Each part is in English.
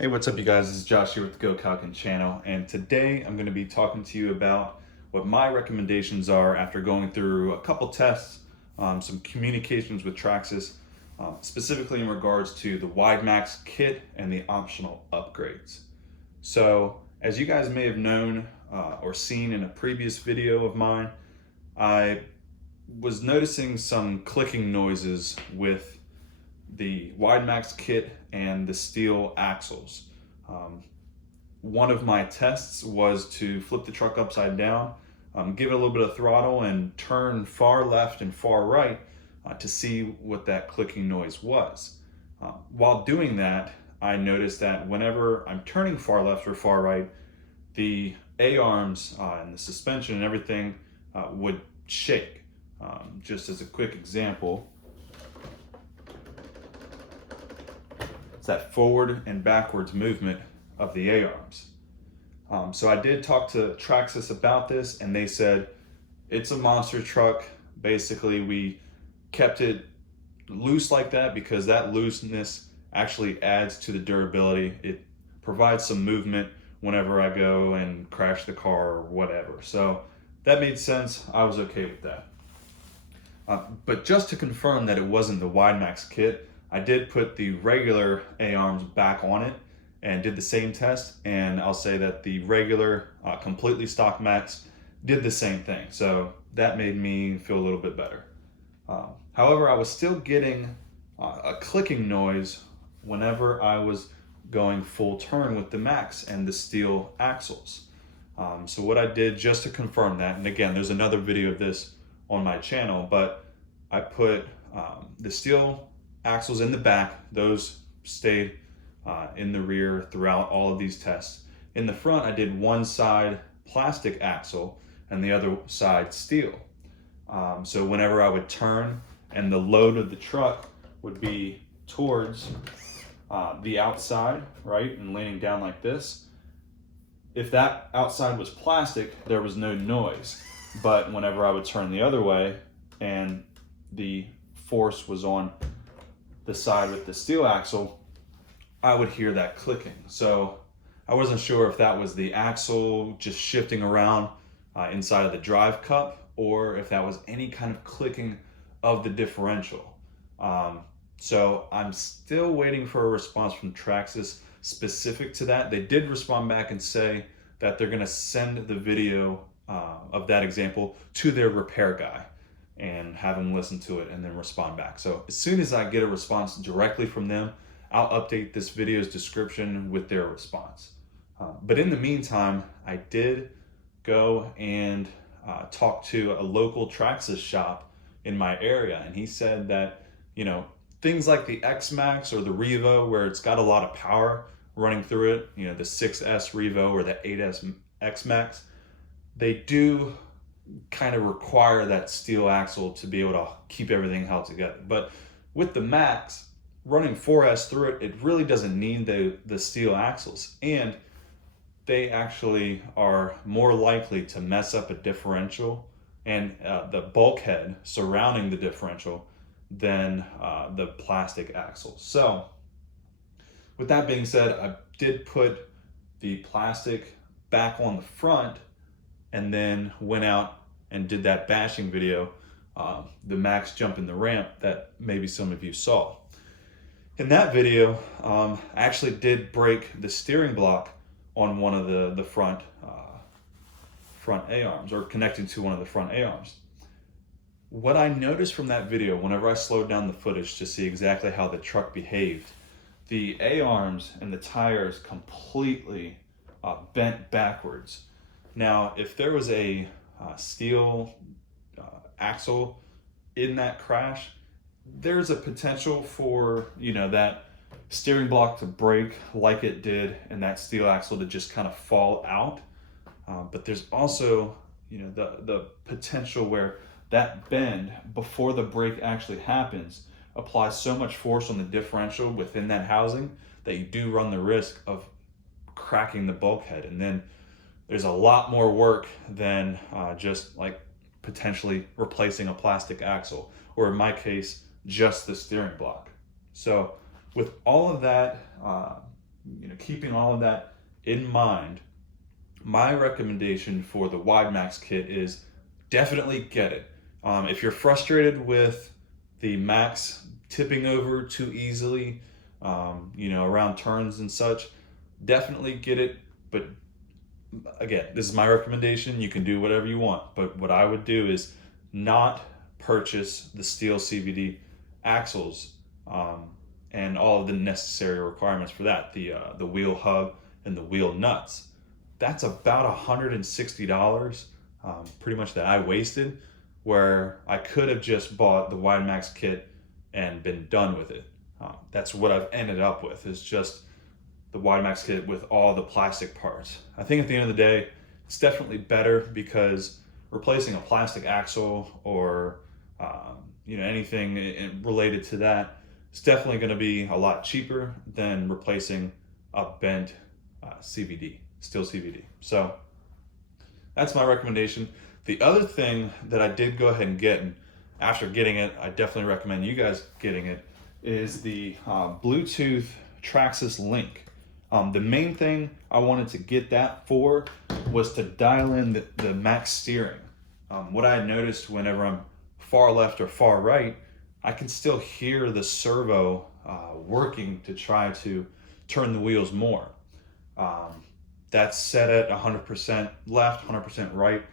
Hey, what's up you guys? This is Josh here with the GoKaioken channel, and today I'm going to be talking to you about what my recommendations are after going through a couple tests, some communications with Traxxas, specifically in regards to the WideMaxx kit and the optional upgrades. So, as you guys may have known or seen in a previous video of mine, I was noticing some clicking noises with the WideMaxx kit and the steel axles. One of my tests was to flip the truck upside down, give it a little bit of throttle and turn far left and far right to see what that clicking noise was. While doing that, I noticed that whenever I'm turning far left or far right, the A-arms and the suspension and everything would shake. Just as a quick example, that forward and backwards movement of the A-arms. So I did talk to Traxxas about this, and they said it's a monster truck. Basically, we kept it loose like that because that looseness actually adds to the durability. It provides some movement whenever I go and crash the car or whatever. So that made sense. I was okay with that. But just to confirm that it wasn't the WideMaxx kit, I did put the regular A-arms back on it and did the same test, and I'll say that the regular completely stock Max did the same thing, so that made me feel a little bit better. However, I was still getting a clicking noise whenever I was going full turn with the Max and the steel axles. So what I did just to confirm that, and again, there's another video of this on my channel, but I put the steel axles in the back. Those stayed in the rear throughout all of these tests. In the front, I did one side plastic axle and the other side steel. So whenever I would turn and the load of the truck would be towards the outside, right, and leaning down like this, if that outside was plastic, there was no noise. But whenever I would turn the other way and the force was on the side with the steel axle, I would hear that clicking. So I wasn't sure if that was the axle just shifting around inside of the drive cup, or if that was any kind of clicking of the differential. So I'm still waiting for a response from Traxxas specific to that. They did respond back and say that they're gonna send the video of that example to their repair guy and have them listen to it and then respond back. So as soon as I get a response directly from them, I'll update this video's description with their response. But in the meantime, I did go and talk to a local Traxxas shop in my area, and he said that, you know, things like the XMaxx or the EREVO, where it's got a lot of power running through it, you know, the 6S EREVO or the 8S XMaxx, they do kind of require that steel axle to be able to keep everything held together. But with the Max, running 4S through it, it really doesn't need the steel axles. And they actually are more likely to mess up a differential and the bulkhead surrounding the differential than the plastic axles. So with that being said, I did put the plastic back on the front and then went out and did that bashing video, the Max jump in the ramp that maybe some of you saw. In that video, I actually did break the steering block on one of the front A-arms, or connected to one of the front A-arms. What I noticed from that video, whenever I slowed down the footage to see exactly how the truck behaved, the A-arms and the tires completely bent backwards. Now, if there was a steel axle in that crash, there's a potential for, you know, that steering block to break like it did and that steel axle to just kind of fall out. But there's also, you know, the potential where that bend before the break actually happens applies so much force on the differential within that housing that you do run the risk of cracking the bulkhead. And then there's a lot more work than just like potentially replacing a plastic axle, or in my case, just the steering block. So with all of that keeping all of that in mind, my recommendation for the WideMaxx kit is definitely get it. If you're frustrated with the Max tipping over too easily, around turns and such, definitely get it. But again, this is my recommendation. You can do whatever you want, but what I would do is not purchase the steel CVD axles and all of the necessary requirements for that, the wheel hub and the wheel nuts. That's about $160 pretty much that I wasted, where I could have just bought the WideMaxx kit and been done with it. That's what I've ended up with, is just the WideMaxx kit with all the plastic parts. I think at the end of the day, it's definitely better, because replacing a plastic axle or anything related to that, it's definitely going to be a lot cheaper than replacing a bent CVD, steel CVD. So that's my recommendation. The other thing that I did go ahead and get, and after getting it, I definitely recommend you guys getting it, is the Bluetooth Traxxas Link. The main thing I wanted to get that for was to dial in the max steering. What I noticed whenever I'm far left or far right, I can still hear the servo working to try to turn the wheels more. That's set at 100% left, 100% right,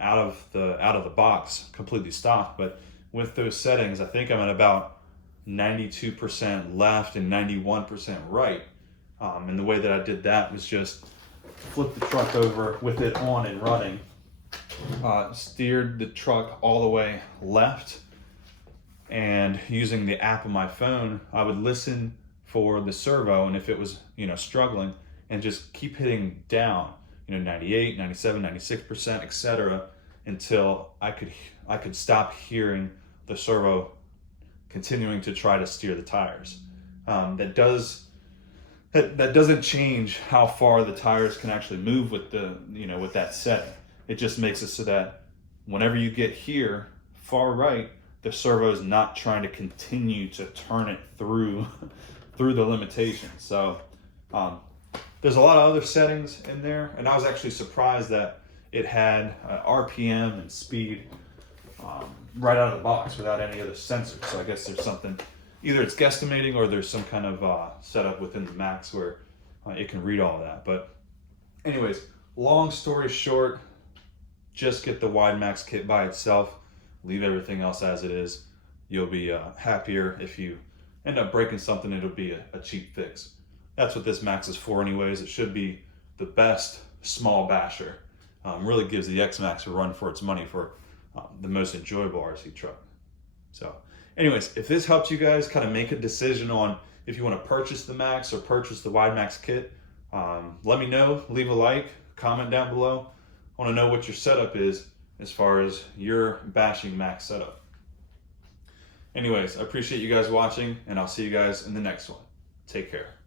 out of the box, completely stock. But with those settings, I think I'm at about 92% left and 91% right. And the way that I did that was just flip the truck over with it on and running, steered the truck all the way left, and using the app on my phone, I would listen for the servo, and if it was struggling, and just keep hitting down, 98, 97, 96%, etc., until I could stop hearing the servo continuing to try to steer the tires. That doesn't change how far the tires can actually move with with that setting. It just makes it so that whenever you get here far right, the servo is not trying to continue to turn it through the limitation. So there's a lot of other settings in there, and I was actually surprised that it had RPM and speed right out of the box without any other sensors. So I guess there's something, either it's guesstimating or there's some kind of setup within the Max where it can read all of that. But anyways, long story short, just get the WideMaxx kit by itself, leave everything else as it is. You'll be happier. If you end up breaking something, it'll be a cheap fix. That's what this Max is for anyways. It should be the best small basher. Really gives the XMaxx a run for its money for the most enjoyable RC truck. So anyways, if this helps you guys kind of make a decision on if you want to purchase the Max or purchase the WideMaxx kit, let me know. Leave a like, comment down below. I want to know what your setup is as far as your bashing Max setup. Anyways, I appreciate you guys watching, and I'll see you guys in the next one. Take care.